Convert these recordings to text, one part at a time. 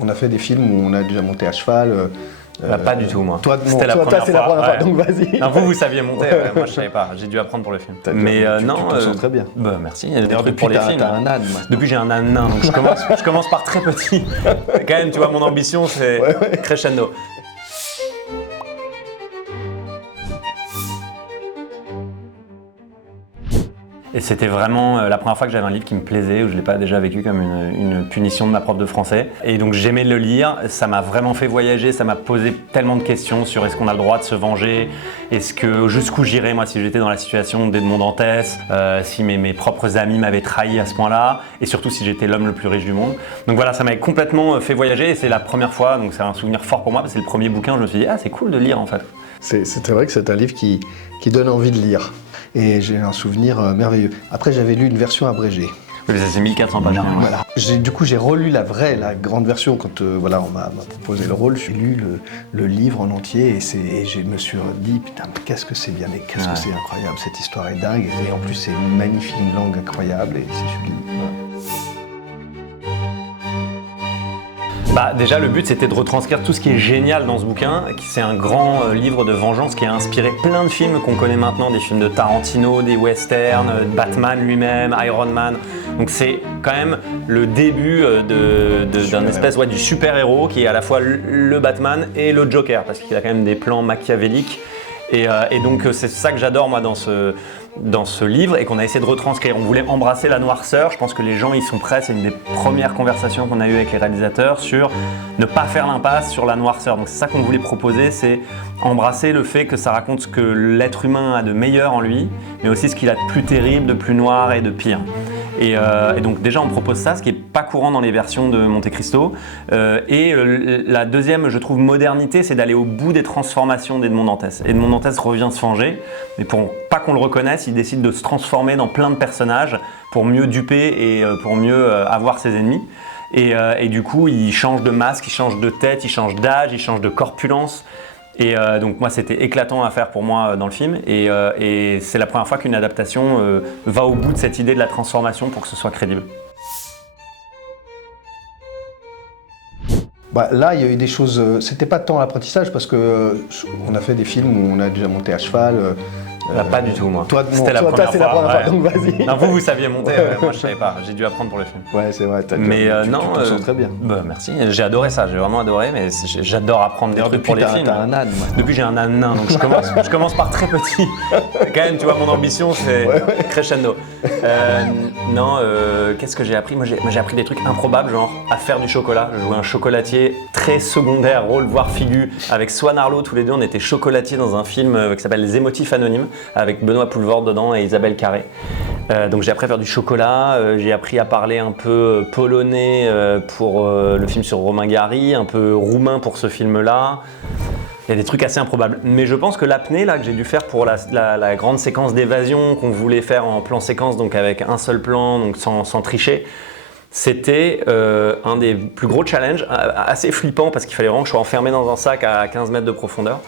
On a fait des films où on a déjà monté à cheval. Pas du tout, moi. Toi, c'était la première fois. Donc vas-y. Non, vous saviez monter, moi je savais pas. J'ai dû apprendre pour le film. Mais non, tu sens très bien. Bah, merci, il y a des trucs pour les films. T'as un âne. Depuis j'ai un âne nain, donc je commence par très petit. Quand même, tu vois, mon ambition c'est crescendo. Et c'était vraiment la première fois que j'avais un livre qui me plaisait, où je ne l'ai pas déjà vécu comme une punition de ma prof de français. Et donc j'aimais le lire, ça m'a vraiment fait voyager, ça m'a posé tellement de questions sur est-ce qu'on a le droit de se venger, jusqu'où j'irais moi si j'étais dans la situation d'Edmond Dantès, si mes propres amis m'avaient trahi à ce point-là, et surtout si j'étais l'homme le plus riche du monde. Donc voilà, ça m'avait complètement fait voyager et c'est la première fois, donc c'est un souvenir fort pour moi, parce que c'est le premier bouquin où je me suis dit « Ah, c'est cool de lire en fait ». C'est vrai que c'est un livre qui donne envie de lire. Et j'ai un souvenir merveilleux. Après, j'avais lu une version abrégée. Oui, c'est 1400 pages. Voilà. Du coup, j'ai relu la grande version quand on m'a proposé le rôle. J'ai lu le livre en entier et je me suis dit, putain, mais qu'est-ce que c'est bien, mais qu'est-ce que c'est incroyable, cette histoire est dingue. Et en plus, c'est magnifique, une langue incroyable et c'est sublime. Voilà. Bah, déjà, le but, c'était de retranscrire tout ce qui est génial dans ce bouquin. C'est un grand livre de vengeance qui a inspiré plein de films qu'on connaît maintenant, des films de Tarantino, des westerns, Batman lui-même, Iron Man. Donc c'est quand même le début d'un espèce du super-héros qui est à la fois le Batman et le Joker, parce qu'il a quand même des plans machiavéliques. Et donc c'est ça que j'adore moi dans ce livre et qu'on a essayé de retranscrire. On voulait embrasser la noirceur, je pense que les gens y sont prêts, c'est une des premières conversations qu'on a eues avec les réalisateurs sur ne pas faire l'impasse sur la noirceur. Donc c'est ça qu'on voulait proposer, c'est embrasser le fait que ça raconte ce que l'être humain a de meilleur en lui, mais aussi ce qu'il a de plus terrible, de plus noir et de pire. Et donc déjà on propose ça, ce qui n'est pas courant dans les versions de Monte Cristo. La deuxième, je trouve, modernité, c'est d'aller au bout des transformations d'Edmond Dantès. Edmond Dantès revient se venger, mais pour pas qu'on le reconnaisse, il décide de se transformer dans plein de personnages pour mieux duper et pour mieux avoir ses ennemis. Et du coup, il change de masque, il change de tête, il change d'âge, il change de corpulence. Et donc moi c'était éclatant à faire pour moi dans le film et c'est la première fois qu'une adaptation va au bout de cette idée de la transformation pour que ce soit crédible. Bah, là il y a eu des choses, c'était pas tant l'apprentissage parce que on a fait des films où on a déjà monté à cheval. Pas du tout, moi. C'était la première fois, donc vas-y. Non, vous saviez monter, moi je savais pas, j'ai dû apprendre pour le film. Ouais, c'est vrai, mais tu t'en sors très bien. Bah, merci, j'ai adoré ça, j'ai vraiment adoré, mais j'adore apprendre des trucs pour les films. T'as un âne, moi. Depuis j'ai un âne nain, donc je commence par très petit. Quand même, tu vois, mon ambition c'est crescendo. Qu'est-ce que j'ai appris? Moi j'ai appris des trucs improbables, genre à faire du chocolat. Je jouais un chocolatier très secondaire, rôle voire figure, avec Swan Arlo, tous les deux on était chocolatiers dans un film qui s'appelle Les Émotifs Anonymes, avec Benoît Poulvord dedans et Isabelle Carré. Donc j'ai appris à faire du chocolat, j'ai appris à parler un peu polonais pour le film sur Romain Gary, un peu roumain pour ce film-là. Il y a des trucs assez improbables. Mais je pense que l'apnée là, que j'ai dû faire pour la grande séquence d'évasion qu'on voulait faire en plan séquence, donc avec un seul plan, donc sans tricher, c'était un des plus gros challenges, assez flippant parce qu'il fallait vraiment que je sois enfermé dans un sac à 15 mètres de profondeur.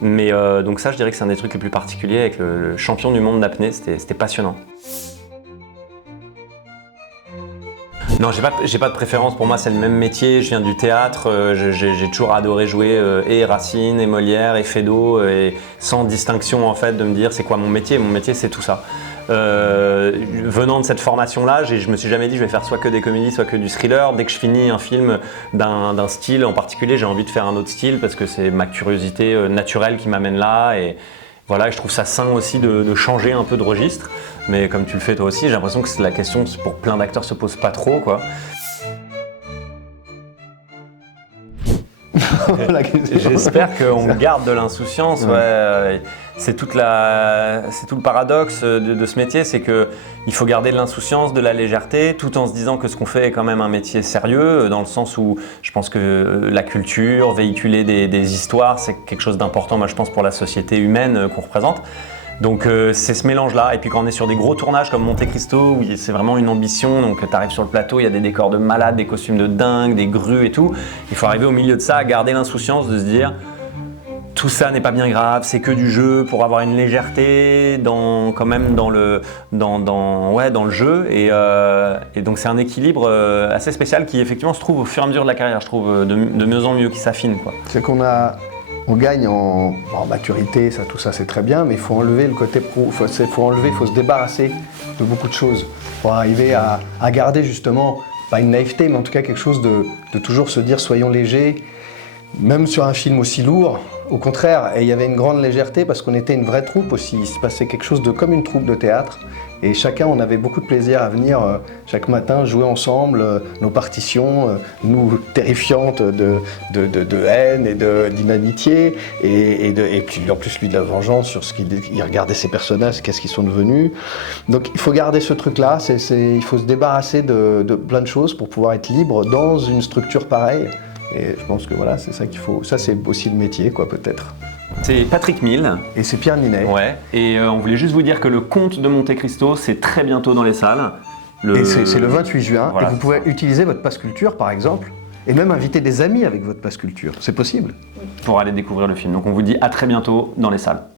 Mais donc ça, je dirais que c'est un des trucs les plus particuliers avec le champion du monde d'apnée, c'était passionnant. Non, j'ai pas de préférence, pour moi c'est le même métier, je viens du théâtre, j'ai toujours adoré jouer et Racine, et Molière, et Feydeau, et sans distinction en fait de me dire c'est quoi mon métier c'est tout ça. Venant de cette formation-là, je me suis jamais dit je vais faire soit que des comédies, soit que du thriller. Dès que je finis un film d'un style en particulier, j'ai envie de faire un autre style parce que c'est ma curiosité naturelle qui m'amène là. Et voilà, je trouve ça sain aussi de changer un peu de registre. Mais comme tu le fais toi aussi, j'ai l'impression que la question pour plein d'acteurs se pose pas trop, quoi. J'espère qu'on garde de l'insouciance. Ouais. C'est tout le paradoxe de ce métier, c'est qu'il faut garder de l'insouciance, de la légèreté, tout en se disant que ce qu'on fait est quand même un métier sérieux, dans le sens où je pense que la culture, véhiculer des histoires, c'est quelque chose d'important, moi je pense, pour la société humaine qu'on représente. Donc c'est ce mélange-là, et puis quand on est sur des gros tournages comme Monte Cristo, où c'est vraiment une ambition, donc tu arrives sur le plateau, il y a des décors de malades, des costumes de dingue, des grues et tout, il faut arriver au milieu de ça à garder l'insouciance de se dire tout ça n'est pas bien grave, c'est que du jeu pour avoir une légèreté quand même dans le jeu. Et donc c'est un équilibre assez spécial qui effectivement se trouve au fur et à mesure de la carrière, je trouve, de mieux en mieux, qui s'affine, quoi. C'est on gagne en maturité, tout ça c'est très bien, mais il faut enlever le côté pro, il faut se débarrasser de beaucoup de choses pour arriver à garder justement, pas une naïveté, mais en tout cas quelque chose de toujours se dire soyons légers, même sur un film aussi lourd. Au contraire, et il y avait une grande légèreté parce qu'on était une vraie troupe aussi, il se passait quelque chose comme une troupe de théâtre. Et chacun, on avait beaucoup de plaisir à venir chaque matin jouer ensemble nos partitions, nous terrifiantes de haine et d'inamitié, et puis en plus lui de la vengeance sur ce qu'il regardait ses personnages, qu'est-ce qu'ils sont devenus. Donc il faut garder ce truc-là, il faut se débarrasser de plein de choses pour pouvoir être libre dans une structure pareille. Et je pense que voilà, c'est ça qu'il faut. Ça, c'est aussi le métier, quoi, peut-être. C'est Patrick Mille. Et c'est Pierre Ninet. Ouais. Et on voulait juste vous dire que le Comte de Monte Cristo, c'est très bientôt dans les salles. Et c'est le 28 juin. Voilà. Et vous pouvez utiliser votre passe culture, par exemple, et même inviter des amis avec votre passe culture. C'est possible. Pour aller découvrir le film. Donc on vous dit à très bientôt dans les salles.